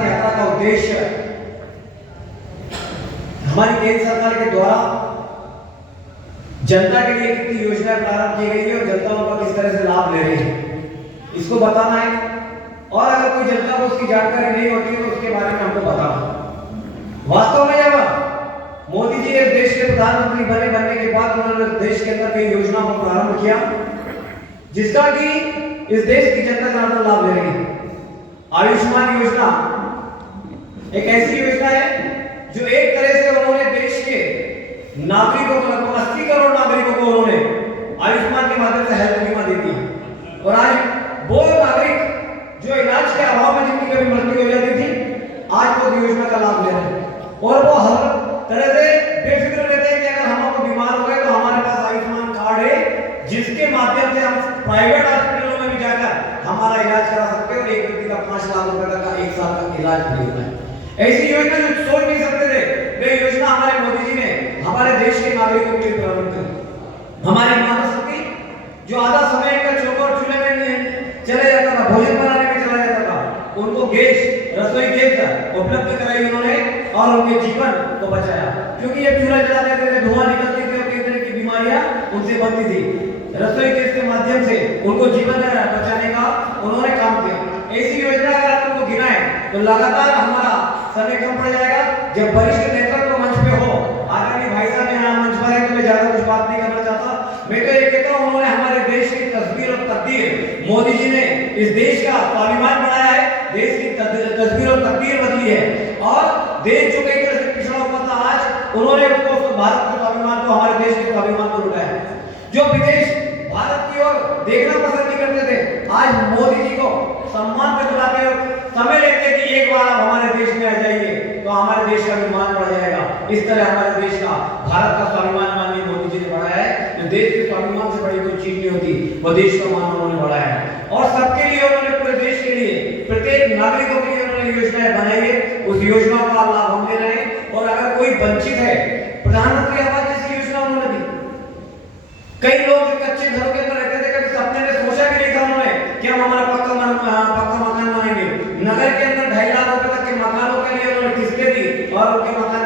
भारत यात्रा का उद्देश्य हमारी केंद्र सरकार के द्वारा जनता के लिए कितनी योजनाएं प्रारंभ की गई है और जनता उनका किस तरह से लाभ ले रही है, इसको बताना है। और अगर कोई जनता को उसकी जानकारी नहीं होती तो उसके बारे में हमको बताना। वास्तव में जब मोदी जी इस देश के प्रधानमंत्री बनने के बाद उन्होंने देश के अंदर कई योजनाओं को प्रारंभ किया जिसका कि इस देश की जनता ज्यादा लाभ ले रही है। आयुष्मान योजना एक ऐसी योजना है जो एक तरह से उन्होंने देश के नागरिकों को, लगभग 80 करोड़ नागरिकों को उन्होंने आयुष्मान के माध्यम से हेल्थ बीमा दी थी। और आज वो नागरिक जो इलाज के अभाव में जिनकी कभी मृत्यु हो जाती थी, आज वो योजना का लाभ ले रहे हैं और वो हर तरह से बेफिक्र रहते हैं कि अगर हम आपको बीमार हो गए तो हमारे पास आयुष्मान कार्ड है जिसके माध्यम से हम प्राइवेट हॉस्पिटलों में भी जाकर हमारा इलाज करा सकते हैं और एक व्यक्ति का 5 लाख रुपए तक का 1 साल का इलाज फ्री होता है। ऐसी योजना जो सोच नहीं सकते थे, वे योजना हमारे मोदी जी ने हमारे देश के नागरिकों के लिए प्रारंभ की। हमारी मानव शक्ति जो आधा समय का चौकोर चूल्हे में चले जाता था, भोजन बनाने में चला जाता था, उनको गैस, रसोई गैस उपलब्ध कराई उन्होंने और उनके जीवन को बचाया। क्योंकि ये चूल्हा जलाते थे, धुआं निकलती थी और कई तरह की बीमारियां उनसे बनती थी। रसोई गैस के माध्यम से उनको जीवन बचाने का उन्होंने काम किया। ऐसी योजना अगर आप उनको गिनाएं तो लगातार हमारा समय कम पड़ जाएगा। जब वरिष्ठ नेतृत्व मंच पे हो, आदरणीय भाई साहब यहाँ मंच पर है तो मैं ज्यादा कुछ बात नहीं करना चाहता। मैं तो ये कहता हूँ उन्होंने हमारे देश की तस्वीर और तकदीर, मोदी जी ने इस देश का स्वाभिमान बनाया है, देश की तस्वीर और तकदीर बदली है। और देश जो कई तरह से पिछड़ा हुआ था, आज उन्होंने उसको भारत के स्वाभिमान को, हमारे देश के स्वाभिमान को लुटाया। जो विदेश भारत की ओर देखना पसंद नहीं करते थे, आज मोदी जी को सम्मान से बुलाते और समय लेते कि एक बार आप हमारे देश में आ जाइए तो हमारे देश का निर्माण बढ़ जाएगा। इस तरह हमारे देश का, भारत का स्वाभिमान माननीय मोदी जी ने बढ़ाया है। जो देश के स्वाभिमान से बड़ी कोई चीज नहीं होती, वो देश का मान उन्होंने बढ़ाया है। और सबके लिए उन्होंने, पूरे देश के लिए, प्रत्येक नागरिकों के लिए उन्होंने योजनाएं बनाई है। उस योजना का लाभ हम ले रहे हैं। और अगर कोई वंचित है, प्रधानमंत्री आवास जैसी योजना उन्होंने दी। कई लोग जो कच्चे घरों के अंदर रहते थे, कभी सपने में सोचा भी नहीं था उन्होंने कि हम हमारा पक्का मकान बनाएंगे। नगर के अंदर 2.5 लाख